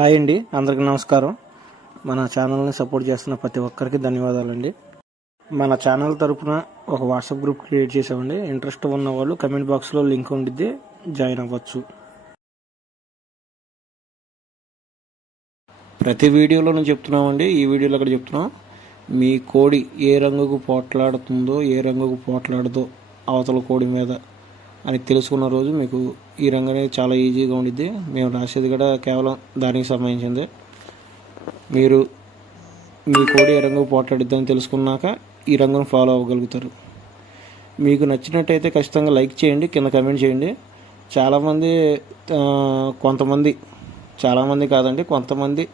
Hi అండి, అందరికీ నమస్కారం. మన ఛానల్ని సపోర్ట్ చేస్తున్న ప్రతి ఒక్కరికి ధన్యవాదాలండి. మన ఛానల్ తరపున ఒక వాట్సాప్ గ్రూప్ క్రియేట్ చేసామండి. ఇంట్రెస్ట్ ఉన్న వాళ్ళు కమెంట్ బాక్స్లో లింక్ ఉండిద్ది, జాయిన్ అవ్వచ్చు. ప్రతి వీడియోలోనూ చెప్తున్నామండి, ఈ వీడియోలో అక్కడ చెప్తున్నాం. మీ కోడి ఏ రంగుకు పోట్లాడుతుందో ఏ రంగుకు పోట్లాడదో అవతల కోడి మీద అని తెలుసుకున్న రోజు మీకు ఈ రంగు అనేది చాలా ఈజీగా ఉండిద్ది. మేము రాసేది కూడా కేవలం దానికి సంబంధించింది. మీరు మీ కోడి ఏ రంగు పోట్లాడిద్దని తెలుసుకున్నాక ఈ రంగును ఫాలో అవ్వగలుగుతారు. మీకు నచ్చినట్టయితే ఖచ్చితంగా లైక్ చేయండి, కింద కమెంట్ చేయండి. చాలామంది కాదండి, కొంతమంది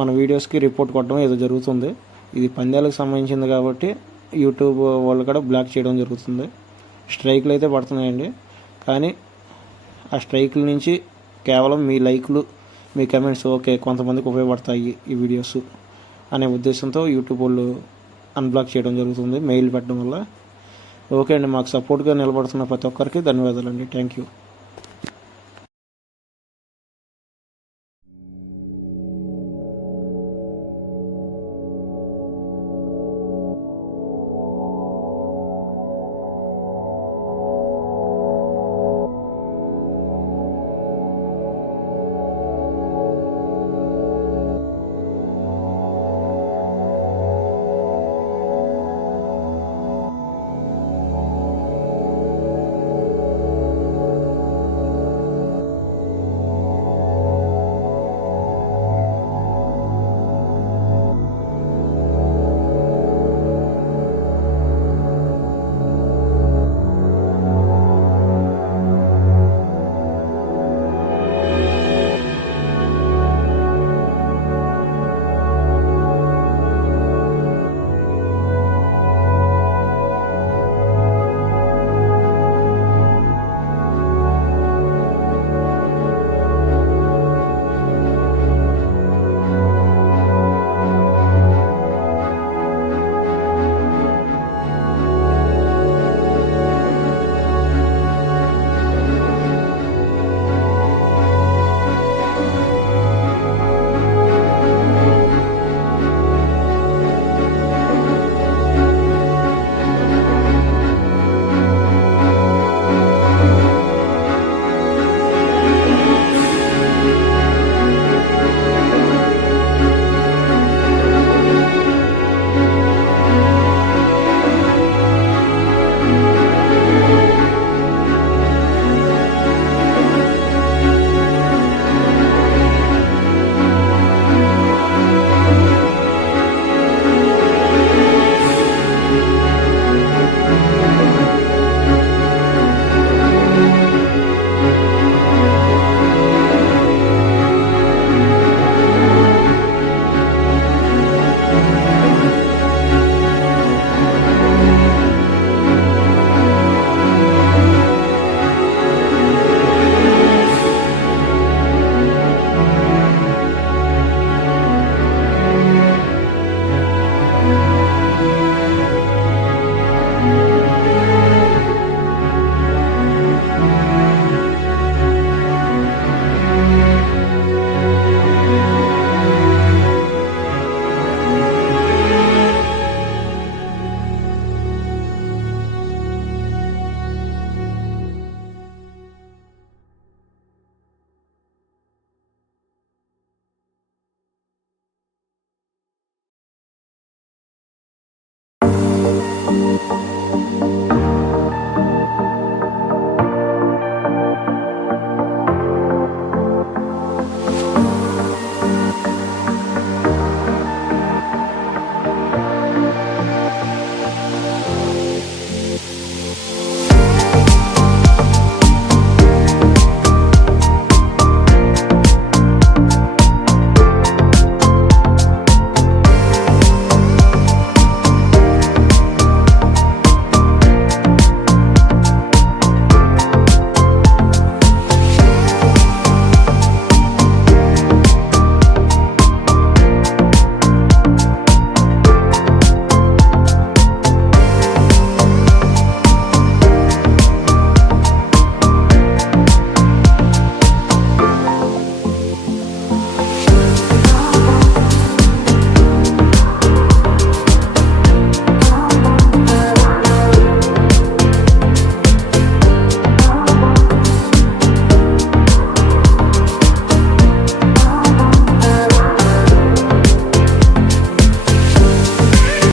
మన వీడియోస్కి రిపోర్ట్ కొట్టడం ఏదో జరుగుతుంది. ఇది పందాలకు సంబంధించింది కాబట్టి యూట్యూబ్ వాళ్ళు కూడా బ్లాక్ చేయడం జరుగుతుంది. స్ట్రైకులు అయితే పడుతున్నాయండి, కానీ ఆ స్ట్రైకుల నుంచి కేవలం మీ లైక్లు, మీ కమెంట్స్ ఓకే కొంతమందికి ఉపయోగపడతాయి ఈ వీడియోస్ అనే ఉద్దేశంతో యూట్యూబ్ వాళ్ళు అన్బ్లాక్ చేయడం జరుగుతుంది మెయిల్ పెట్టడం వల్ల. ఓకే అండి, మాకు సపోర్ట్గా నిలబడుతున్న ప్రతి ఒక్కరికి ధన్యవాదాలండి. Thank you.